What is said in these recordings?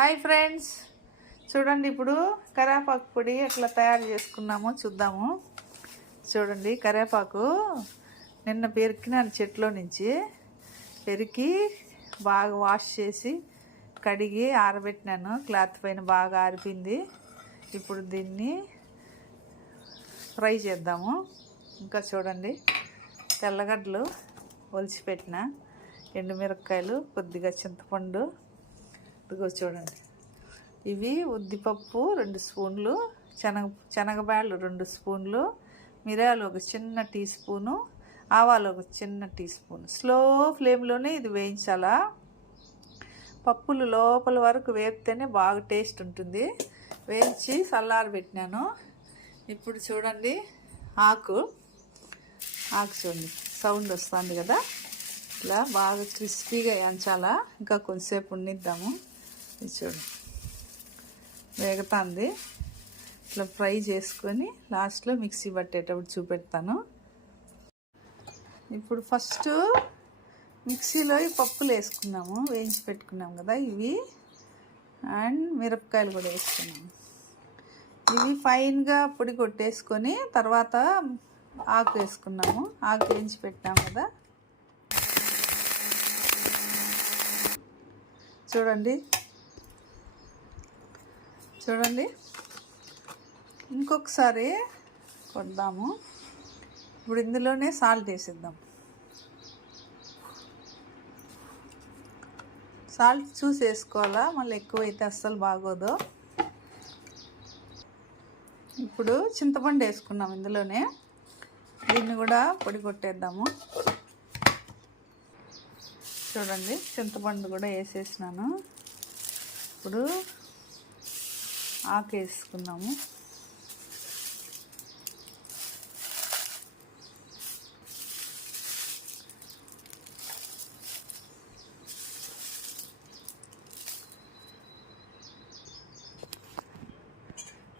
Hi friends, చూడండి ఇప్పుడు కరివేపాకు పొడి ఎట్లా తయారు చేసుకున్నామో చూద్దాము. చూడండి, కరివేపాకు నిన్న పెరికినాను, చెట్లో నుంచి పెరికి బాగా వాష్ చేసి కడిగి ఆరబెట్టినాను. క్లాత్ పైన బాగా ఆరిపోయింది. ఇప్పుడు దీన్ని ఫ్రై చేద్దాము. ఇంకా చూడండి, తెల్లగడ్డలు ఒలిచిపెట్టిన, ఎండుమిరపకాయలు, కొద్దిగా చింతపండు, ఇదిగో చూడండి. ఇవి ఉద్దిపప్పు 2 స్పూన్లు, శనగబాళ్ళు 2 స్పూన్లు, మిరియాలు ఒక చిన్న టీ స్పూను, ఆవాలు ఒక చిన్న టీ స్పూన్. స్లో ఫ్లేమ్లోనే ఇది వేయించాలా. పప్పులు లోపల వరకు వేపితేనే బాగా టేస్ట్ ఉంటుంది. వేయించి చల్లారబెట్టినాను. ఇప్పుడు చూడండి, ఆకు చూడండి, సౌండ్ వస్తుంది కదా, ఇలా బాగా క్రిస్పీగా వేయించాలా. ఇంకా కొంచెంసేపు ఉండిద్దాము. ఇది చూడండి, వేగుతుంది. ఇట్లా ఫ్రై చేసుకొని లాస్ట్లో మిక్సీ పట్టేటప్పుడు చూపెడతాను. ఇప్పుడు ఫస్ట్ మిక్సీలో ఈ పప్పులు వేసుకున్నాము, వేయించి పెట్టుకున్నాము కదా ఇవి, అండ్ మిరపకాయలు కూడా వేసుకున్నాము. ఇవి ఫైన్గా పొడి కొట్టేసుకొని తర్వాత ఆకు వేసుకున్నాము. ఆకు వేయించి పెట్టినాము కదా. చూడండి, ఇంకొకసారి కొద్దాము. ఇప్పుడు ఇందులోనే సాల్ట్ వేసిద్దాం. సాల్ట్ చూసి వేసుకోవాలా, మళ్ళీ ఎక్కువైతే అస్సలు బాగోదు. ఇప్పుడు చింతపండు వేసుకున్నాం ఇందులోనే. దీన్ని కూడా పొడి కొట్టేద్దాము. చూడండి, చింతపండు కూడా వేసేసినాను. ఇప్పుడు ఆకు వేసుకున్నాము.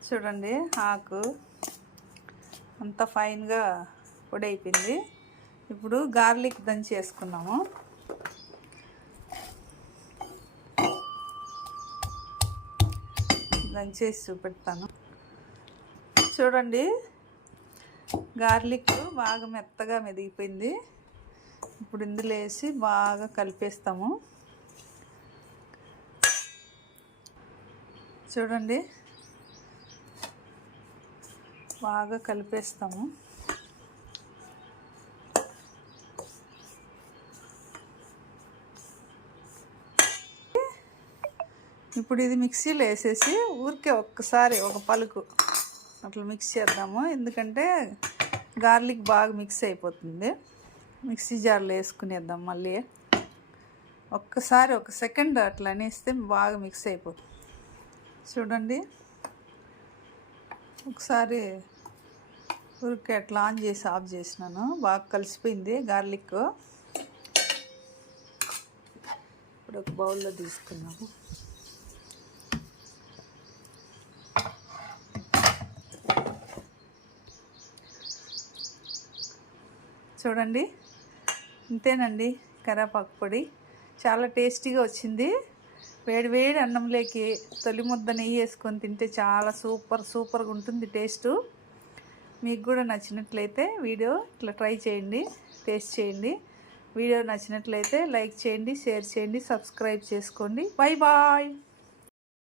చూడండి, ఆకు అంతా ఫైన్గా పొడి అయిపోయింది. ఇప్పుడు గార్లిక్ దంచి వేసుకున్నాము. దంచేసి చూపెడతాను. చూడండి, గార్లిక్ బాగా మెత్తగా మెదిగిపోయింది. ఇప్పుడు ఇందులో వేసి బాగా కలిపేస్తాము. చూడండి, బాగా కలిపేస్తాము. ఇప్పుడు ఇది మిక్సీలో వేసేసి ఊరికే ఒక్కసారి ఒక పలుకు అట్లా మిక్స్ చేద్దాము. ఎందుకంటే గార్లిక్ బాగా మిక్స్ అయిపోతుంది. మిక్సీ జార్లో వేసుకునేద్దాం. మళ్ళీ ఒక్కసారి 1 సెకండ్ అట్లా అనేస్తే బాగా మిక్స్ అయిపోతుంది. చూడండి, ఒకసారి ఊరికే అట్లా ఆన్ చేసి ఆఫ్ చేసినాను. బాగా కలిసిపోయింది గార్లిక్. ఇప్పుడు ఒక బౌల్లో తీసుకున్నాము. చూడండి, ఇంతేనండి కరివేపాకు పొడి. చాలా టేస్టీగా వచ్చింది. వేడి అన్నంలోకి తొలి ముద్ద నెయ్యి వేసుకొని తింటే చాలా సూపర్గా ఉంటుంది టేస్టు. మీకు కూడా నచ్చినట్లయితే వీడియో ఇట్లా ట్రై చేయండి, టేస్ట్ చేయండి. వీడియో నచ్చినట్లయితే లైక్ చేయండి, షేర్ చేయండి, సబ్స్క్రైబ్ చేసుకోండి. బాయ్.